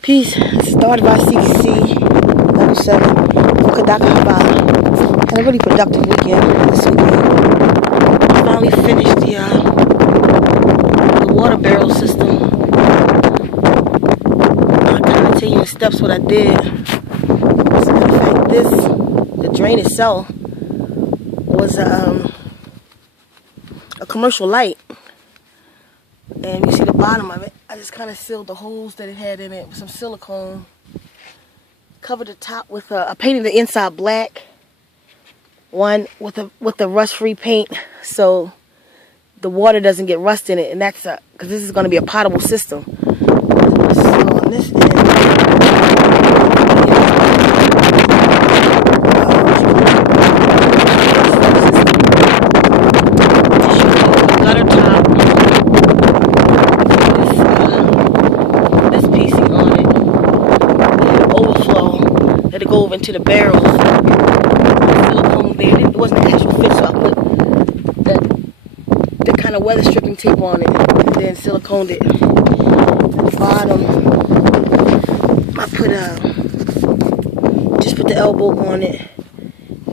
Peace. Started by CDC, level 7, Kadaka Havana. Had a really productive weekend this weekend. Finally finished the water barrel system. I kind of tell you in steps what I did. As a matter of fact, the drain itself was a commercial light. And you see the bottom of it. I just kind of sealed the holes that it had in it with some silicone. Covered the top with I painted the inside black. One with the rust-free paint, so the water doesn't get rust in it, and that's because this is going to be a potable system. So on this end, gutter top. This piecing on it, and overflow. Let it go over into the barrels. Silicone there. It wasn't an actual fit, so I put that kind of weather stripping tape on it, and then siliconed it. At the bottom, I just put the elbow on it.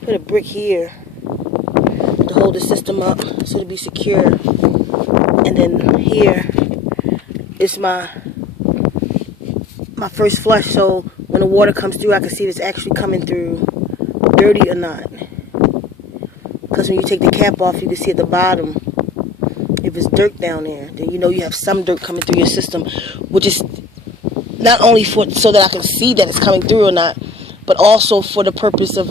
Put a brick here to hold the system up so it'll be secure. And then here is my first flush, so when the water comes through, I can see if it's actually coming through dirty or not. Because when you take the cap off, you can see at the bottom if it's dirt down there. Then you know you have some dirt coming through your system, which is not only so that I can see that it's coming through or not, but also for the purpose of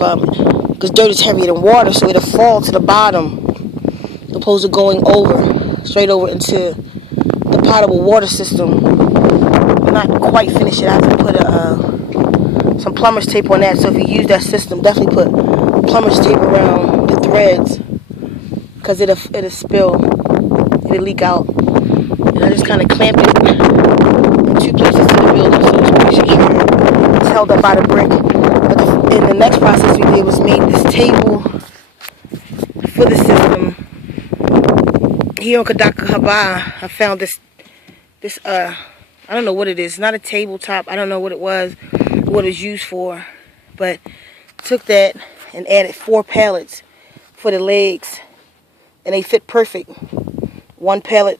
because dirt is heavier than water, so it'll fall to the bottom opposed to going straight over into the potable water system. I'm not quite finished yet. I have to put some plumber's tape on that. So if you use that system, definitely put plumber's tape around the threads, because it'll spill, it'll leak out. And I just kind of clamped it in 2 places to the building, so it's pretty secure. It's held up by the brick. But in the next process we did was made this table for the system. Here on Kadaka Haba, I found this I don't know what it is. It's not a tabletop. I don't know what it was used for. But took that and added 4 pallets for the legs. And they fit perfect. 1 pallet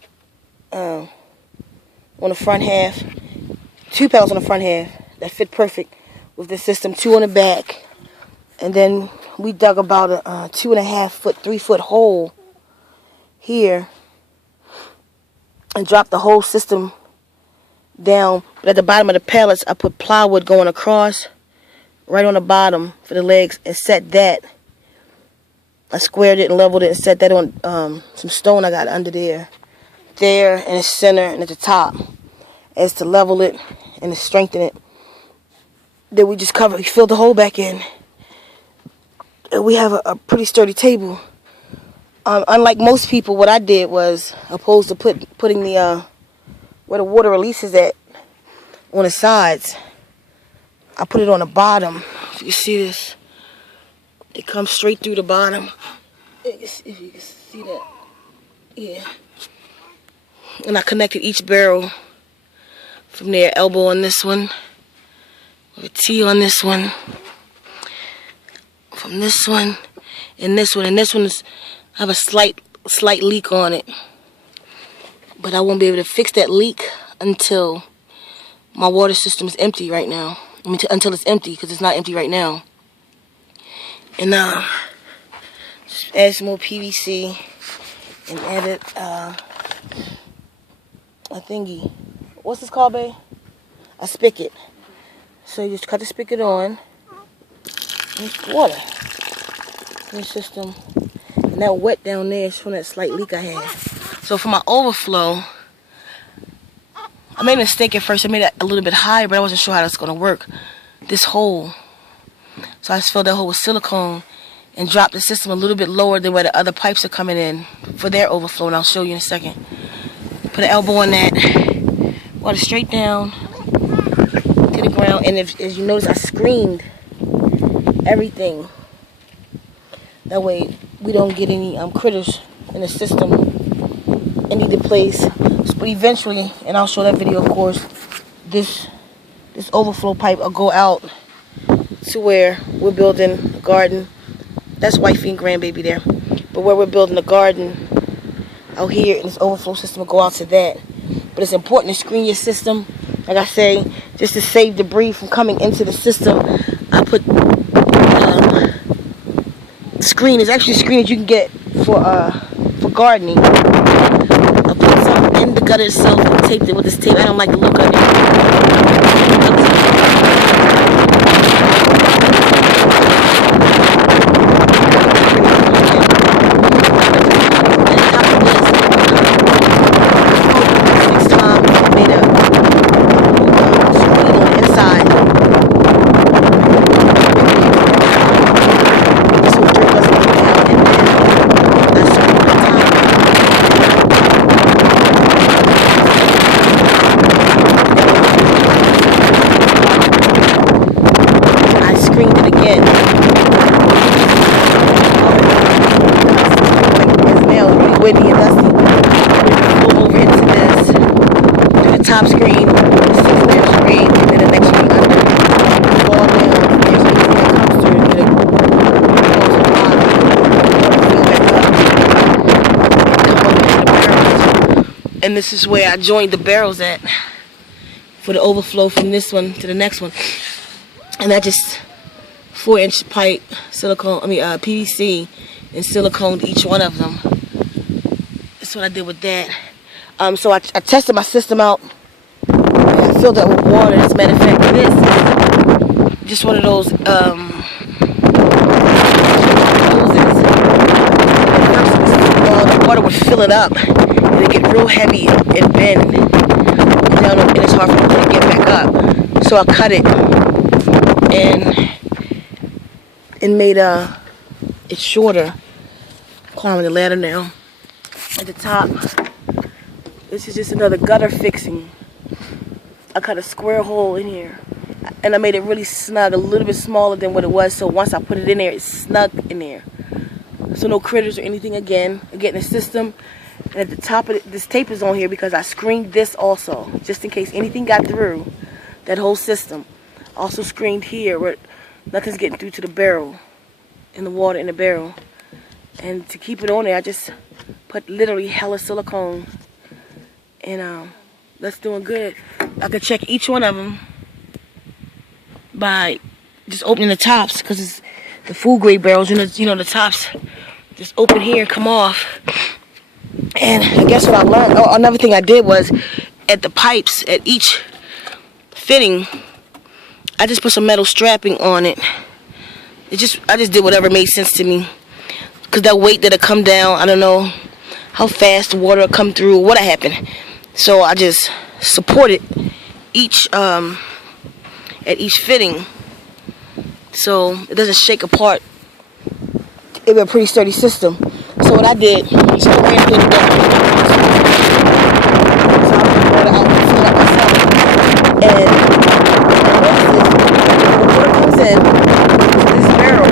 on the front half. 2 pallets on the front half. That fit perfect with the system. 2 on the back. And then we dug about a 2.5 foot, 3 foot hole here. And dropped the whole system down, but at the bottom of the pallets I put plywood going across right on the bottom for the legs, and set that. I squared it and leveled it and set that on some stone I got under there in the center and at the top, as to level it and to strengthen it. Then we filled the hole back in, and we have a pretty sturdy table. Unlike most people, what I did was, opposed to putting the where the water releases at on the sides, I put it on the bottom. If you see this, it comes straight through the bottom. If you can see that, yeah. And I connected each barrel from there. Elbow on this one, with a T on this one, from this one, and this one. And this one I have a slight leak on it. But I won't be able to fix that leak until my water system is empty right now. I mean, until it's empty, because it's not empty right now. And just add some more PVC and added a thingy. What's this called, babe? A spigot. So you just cut the spigot on. And it's water in the system. And that wet down there is from that slight leak I had. So for my overflow, I made a mistake at first. I made it a little bit higher, but I wasn't sure how that's going to work. This hole. So I just filled that hole with silicone and dropped the system a little bit lower than where the other pipes are coming in for their overflow, and I'll show you in a second. Put an elbow on that. Water straight down to the ground. And as you notice, I screened everything. That way we don't get any critters in the system in either place. But eventually, and I'll show that video, of course, this overflow pipe will go out to where we're building a garden. That's wifey and grandbaby there. But where we're building a garden out here, and this overflow system will go out to that. But it's important to screen your system. Like I say, just to save debris from coming into the system, I put screen. It's actually a screen that you can get for gardening. I put something in the gutter itself and taped it with this tape. I don't like the look of it. Windy and dusty. We'll go over into this, do the top screen, the 6-layer screen, and then the next screen under. Fall down, there's anything that comes through, and then goes to the bottom, fill back up, come over into the barrels. And this is where I joined the barrels at for the overflow from this one to the next one. And I just 4-inch pipe, PVC, and siliconed each one of them. That's what I did with that. So I tested my system out. And I filled it with water. As a matter of fact, this is just one of those hoses. The water would fill it up, and it get real heavy and bend, and it's hard for me to get back up. So I cut it and made it shorter. Climbing the ladder now. At the top, this is just another gutter fixing. I cut a square hole in here, and I made it really snug, a little bit smaller than what it was, so once I put it in there, it's snug in there. So no critters or anything again in the system. And at the top of it, this tape is on here because I screened this also, just in case anything got through that whole system. Also screened here where nothing's getting through to the barrel, and the water in the barrel. And to keep it on there, I just put literally hella silicone, and that's doing good. I could check each one of them by just opening the tops, because it's the food grade barrels, and you know the tops just open here and come off. And I guess what I learned, another thing I did was at the pipes at each fitting, I just put some metal strapping on it. I just did whatever made sense to me, because that weight that'll come down, I don't know how fast the water will come through or what'll happen. So I just supported each at each fitting so it doesn't shake apart. It was a pretty sturdy system. So what I did, so I ran it down. So I put water out and fill it myself. And the water comes in this barrel,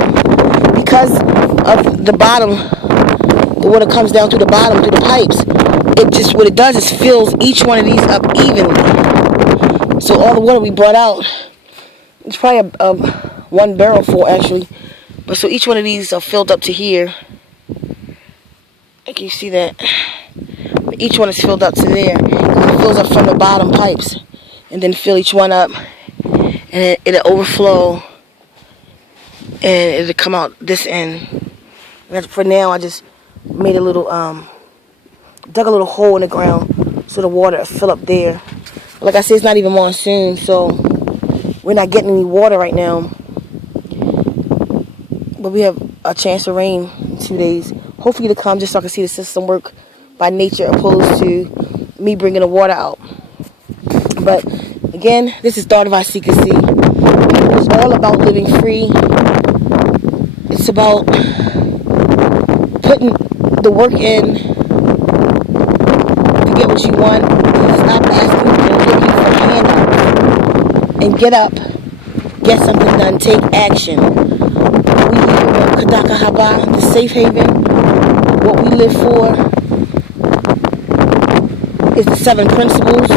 because of the bottom, the water comes down through the bottom, through the pipes. It just, what it does is fills each one of these up evenly. So all the water we brought out, it's probably one barrel full actually. But so each one of these are filled up to here. Can you see that? But each one is filled up to there. It fills up from the bottom pipes, and then fill each one up, and it'll overflow, and it'll come out this end. And for now, I just made a little, dug a little hole in the ground so the water will fill up there. But like I said, it's not even monsoon, so we're not getting any water right now. But we have a chance of rain in 2 days. Hopefully to come, just so I can see the system work by nature, opposed to me bringing the water out. But again, this is Daughter of Isekasi. It's all about living free. It's about putting the work in to get what you want. Stop asking and looking for handouts, and get up, get something done, take action. We here at Kadaka Haba, the safe haven. What we live for is the 7 principles: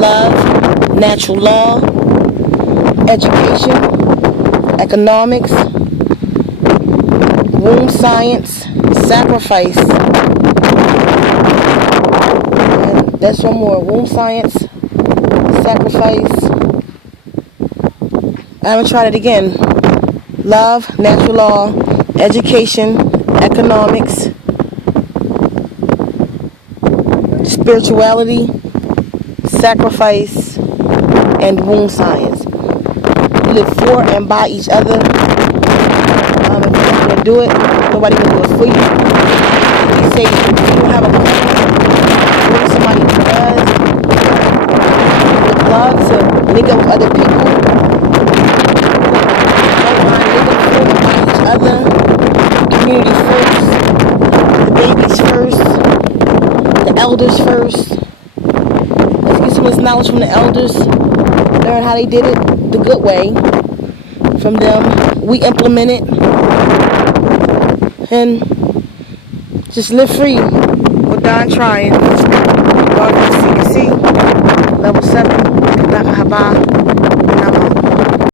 love, natural law, education, economics, womb science, sacrifice, and that's one more. Womb science, sacrifice. I'm going to try it again. Love, natural law, education, economics, spirituality, sacrifice, and womb science. We live for and by each other. If you're not going to do it, nobody can do it for you. You say if you don't have a plan, go to somebody who does. With love to link up with other people. Don't mind living for and by each other. Community first. The babies first. The elders first. Let's get some of this knowledge from the elders. Learn how they did it the good way from them. We implement it. And just live free. We're done trying. God bless you.